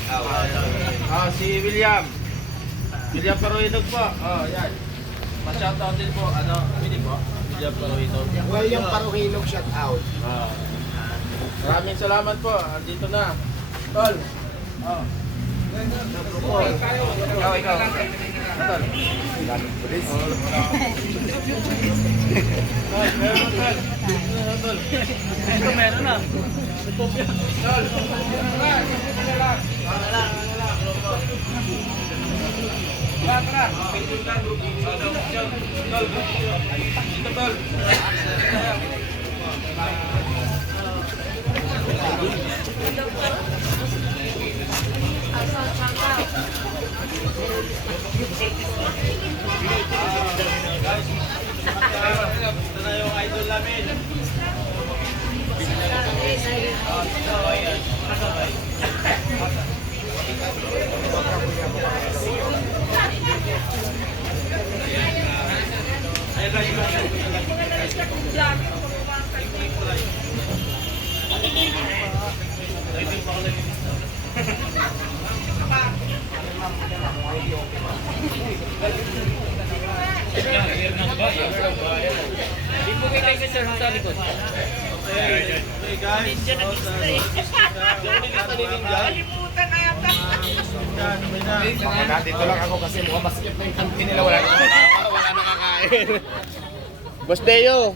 shout out. Si William. William Paruhidog po. Yan. Pa-shoutout din po. Pwede po? William Paruhidog. William Paruhidog shout out. Maraming salamat po. Dito na. Tol. Ikaw. Tol. Please. Ito meron na. Tol. Tara. Tol. Ito na yung idol namin. Ibigay kayo sir sa likod. Okay guys. Kalimutan na yata. Baka dito lang ako kasi mukhang masikip na yung kantin nila. Wala nakakain. Boss Deo.